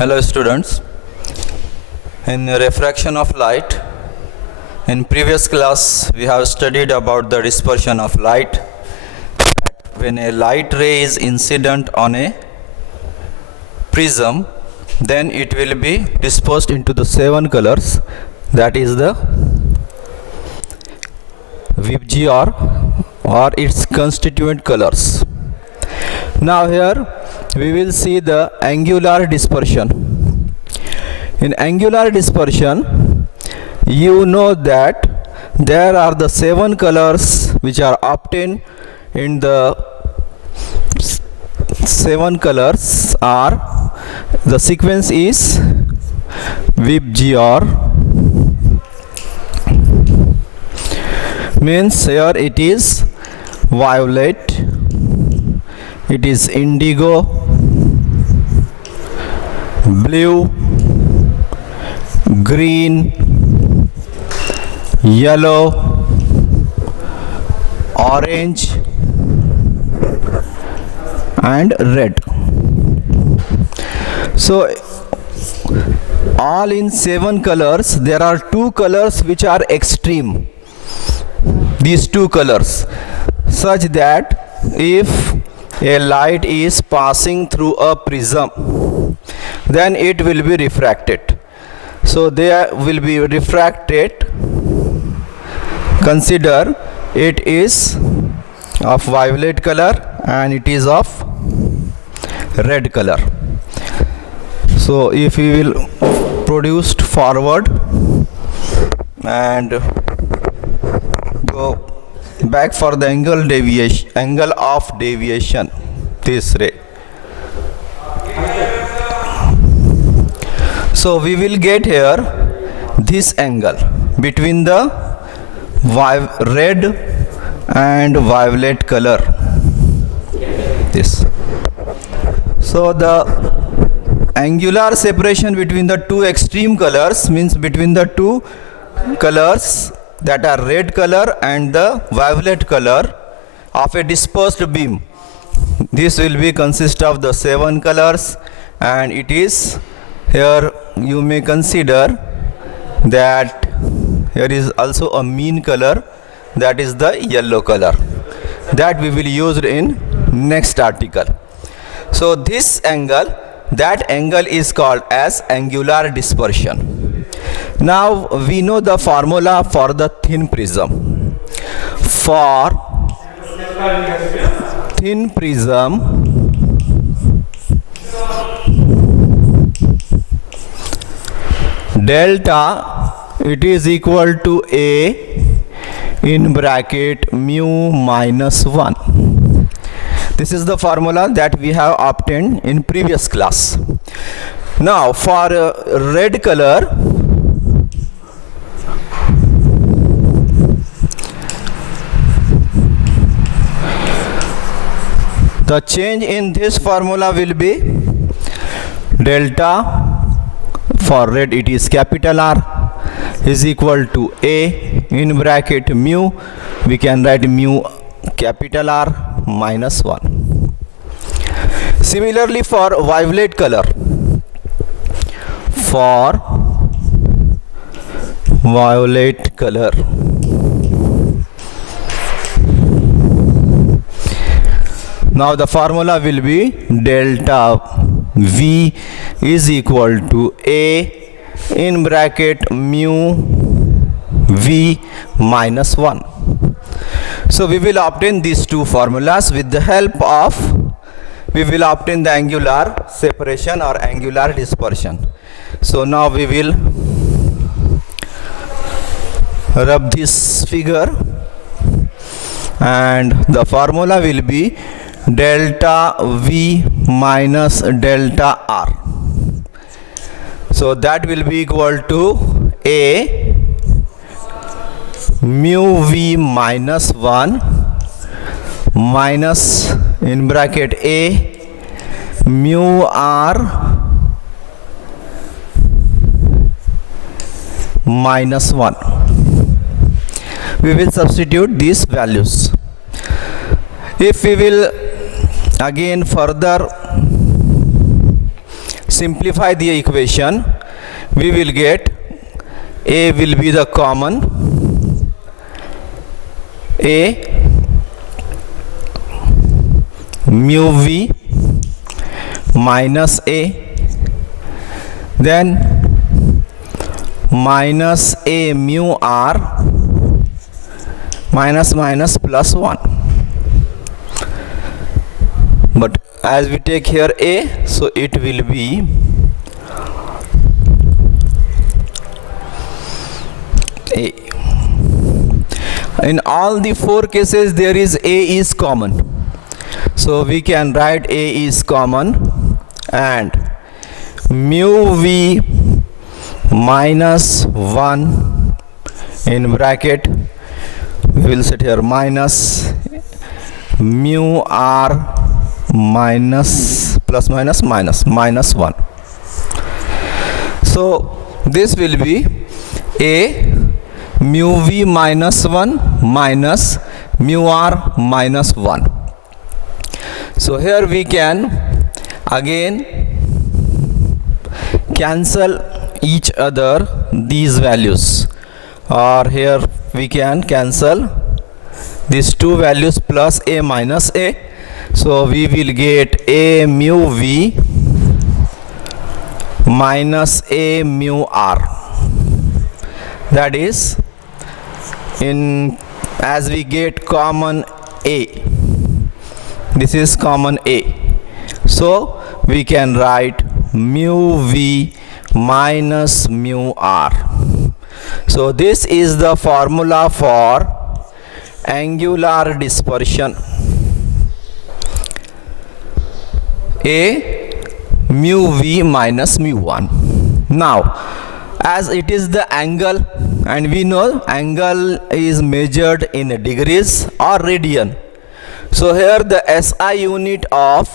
Hello students, in refraction of light, in previous class we have studied about the dispersion of light. When a light ray is incident on a prism, then it will be dispersed into the 7 colors, that is the VIBGYOR or its constituent colors. Now here we will see the angular dispersion. In angular dispersion, you know that there are the 7 colors which are obtained in the 7 colors are, the sequence is VIBGYOR, means here it is violet, it is indigo, blue, green, yellow, orange and red. So all in 7 colors there are 2 colors which are extreme. These 2 colors, such that if a light is passing through a prism, then it will be refracted. So they will be refracted. Consider it is of violet color and it is of red color. So if we will produced forward and go back for the angle of deviation, this ray. So we will get here this angle between the red and violet color, this. So the angular separation between the 2 extreme colors means between the 2 colors that are red color and the violet color of a dispersed beam. This will be consist of the 7 colors, and it is here you may consider that here is also a mean color, that is the yellow color, that we will use in next article. So this angle, that angle is called as angular dispersion. Now we know the formula for the thin prism. For thin prism, delta, it is equal to A in bracket mu minus 1. This is the formula that we have obtained in previous class. Now for red color, the change in this formula will be delta, for red it is capital R, is equal to A in bracket mu, we can write mu capital R minus 1. Similarly for violet color, for violet color, now the formula will be delta V is equal to A in bracket mu V minus 1. So we will obtain these 2 formulas. With the help of, we will obtain the angular separation or angular dispersion. So now we will rub this figure, and the formula will be delta V minus delta R. So that will be equal to A mu V minus 1 minus in bracket A mu R minus 1. We will substitute these values. If we will again further simplify the equation, we will get A will be the common, A mu V minus A, then minus A mu R minus minus plus 1. But as we take here A, so it will be A. In all the four cases there is A is common, so we can write A is common, and mu V minus 1 in bracket, we will set here minus mu R minus plus minus minus minus 1. So this will be A mu V minus 1 minus mu R minus 1. So here we can again cancel each other these values, or here we can cancel these two values plus A minus A. So we will get A mu V minus A mu R. That is, in as we get common A, this is common A, so we can write mu V minus mu R. So this is the formula for angular dispersion. A mu V minus mu 1. Now, as it is the angle, and we know angle is measured in degrees or radian, so here the SI unit of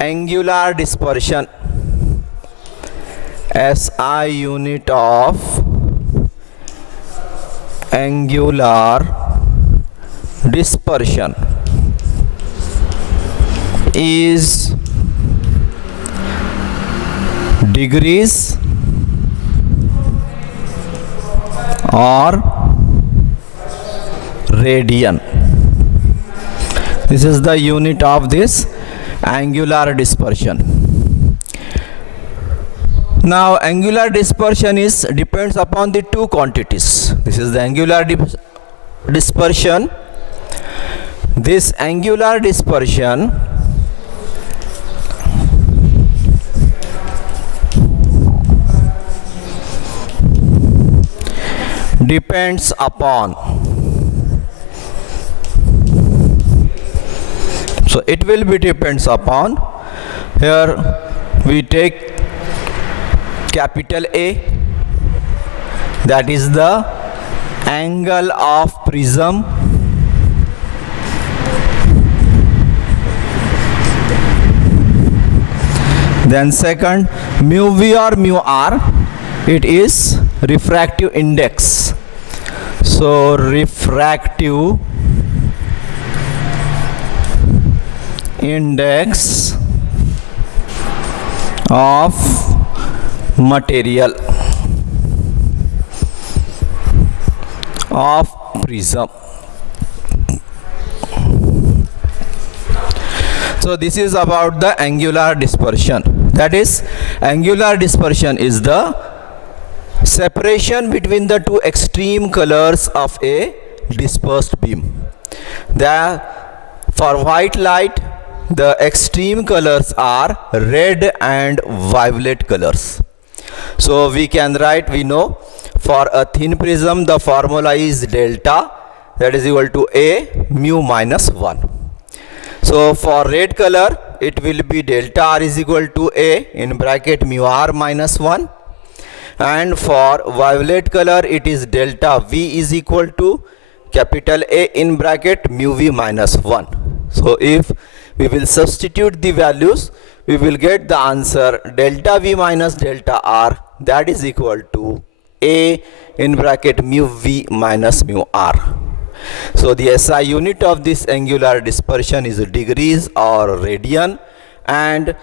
angular dispersion, SI unit of angular dispersion is degrees or radian. This is the unit of this angular dispersion. Now angular dispersion is depends upon the two quantities. This is the angular dispersion. This angular dispersion depends upon, so it will be depends upon, here we take capital A, that is the angle of prism, then second mu V or mu R, it is refractive index. So refractive index of material of prism. So this is about the angular dispersion. That is, angular dispersion is the separation between the two extreme colors of a dispersed beam. For white light, the extreme colors are red and violet colors. So we can write, we know for a thin prism the formula is delta, that is equal to A mu minus 1. So for red color it will be delta R is equal to A in bracket mu R minus 1, and for violet color it is delta V is equal to capital A in bracket mu V minus 1. So if we will substitute the values, we will get the answer delta V minus delta R, that is equal to A in bracket mu V minus mu R. So the SI unit of this angular dispersion is degrees or radian, and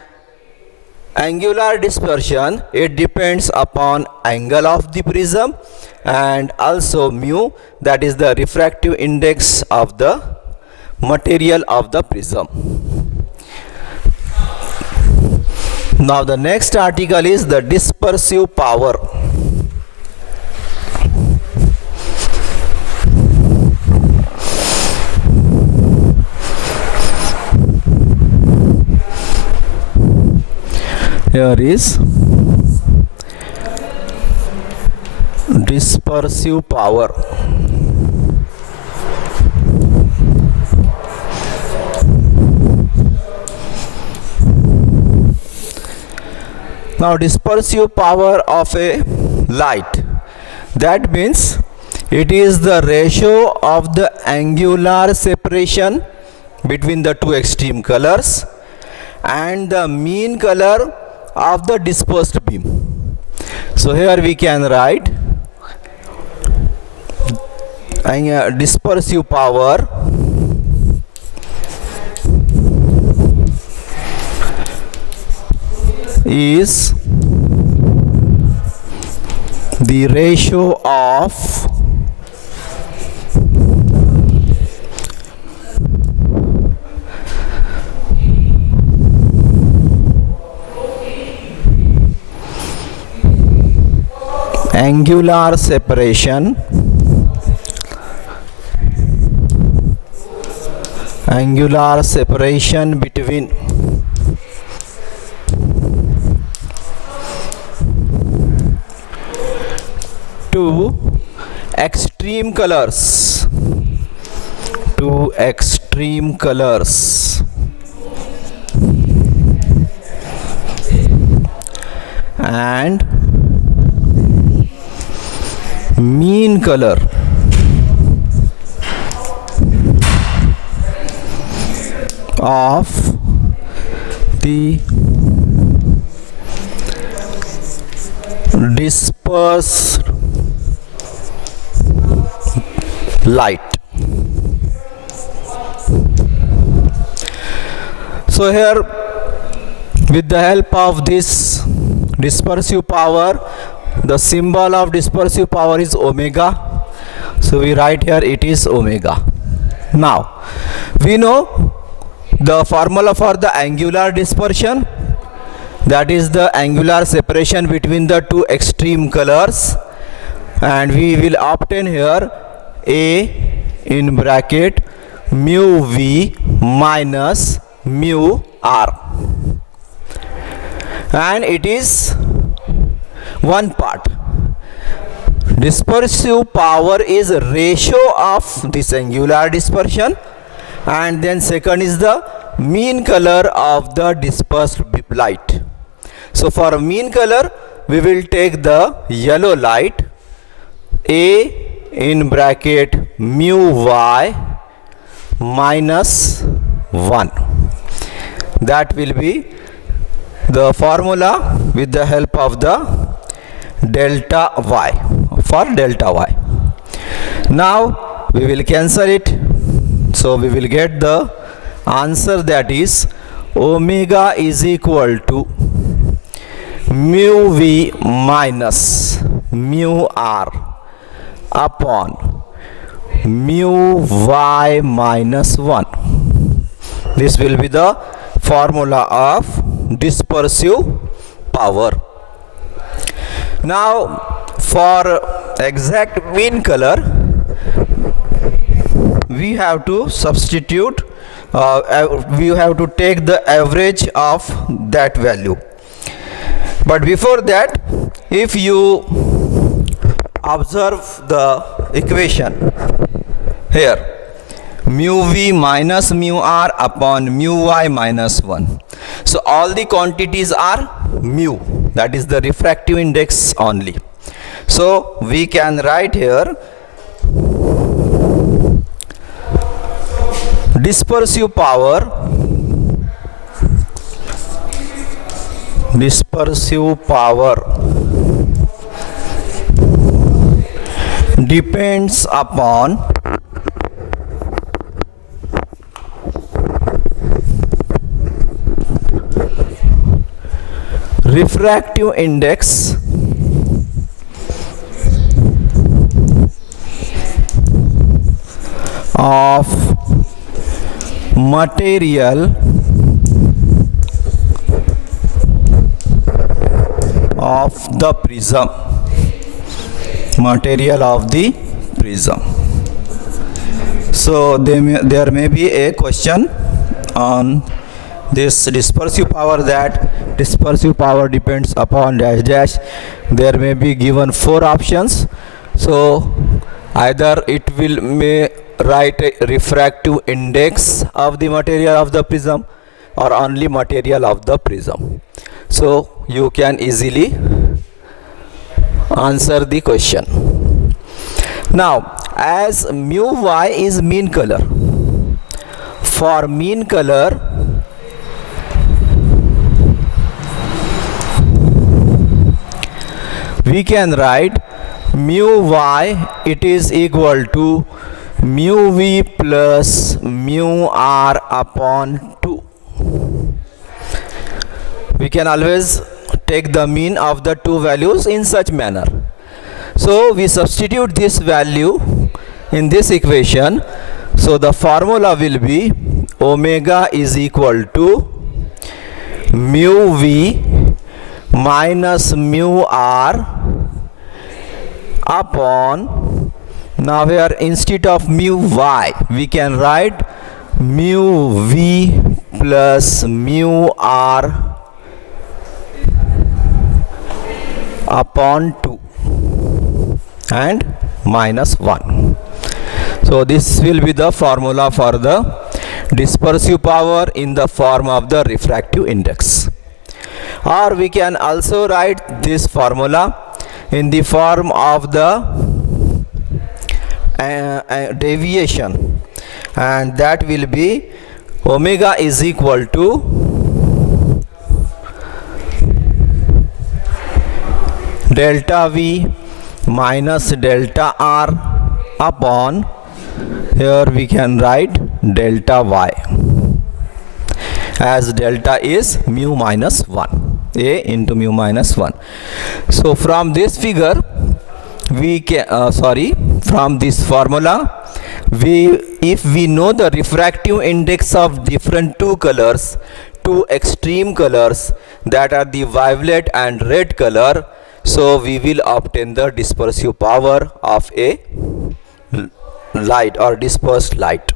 angular dispersion, it depends upon angle of the prism and also mu, that is the refractive index of the material of the prism. Now the next article is the dispersive power. Here is dispersive power. Now dispersive power of a light, that means it is the ratio of the angular separation between the two extreme colors and the mean color of the dispersed beam. So here we can write dispersive power is the ratio of angular separation between two extreme colors and mean color of the dispersed light. So here, with the help of this dispersive power, the symbol of dispersive power is omega. So we write here it is omega. Now we know the formula for the angular dispersion, that is the angular separation between the two extreme colors, and we will obtain here A in bracket mu v minus mu r, and it is one part. Dispersive power is a ratio of this angular dispersion, and then second is the mean color of the dispersed light. So for mean color we will take the yellow light, A in bracket mu y minus 1. That will be the formula with the help of the delta y, for delta y. Now we will cancel it, so we will get the answer, that is omega is equal to mu v minus mu r upon mu y minus 1. This will be the formula of dispersive power. Now for exact mean color we have to substitute, we have to take the average of that value. But before that, if you observe the equation here, mu v minus mu r upon mu y minus 1. So all the quantities are mu, that is the refractive index only. So we can write here dispersive power depends upon refractive index of material of the prism. Material of the prism. So there may be a question on this dispersive power, that dispersive power depends upon dash dash. There may be given 4 options. So either it will may write a refractive index of the material of the prism or only material of the prism. So you can easily answer the question. Now, as mu y is mean color, for mean color we can write mu y, it is equal to mu v plus mu r upon 2. We can always take the mean of the two values in such manner. So we substitute this value in this equation. So the formula will be omega is equal to mu v minus mu r upon, now here instead of mu y we can write mu v plus mu r upon 2 and minus 1. So this will be the formula for the dispersive power in the form of the refractive index. Or we can also write this formula in the form of the deviation, and that will be omega is equal to delta v minus delta r upon, here we can write delta y, as delta is mu minus 1, a into mu minus 1. So from this figure we can from this formula, if we know the refractive index of different two colors, two extreme colors, that are the violet and red color, so we will obtain the dispersive power of a light or dispersed light.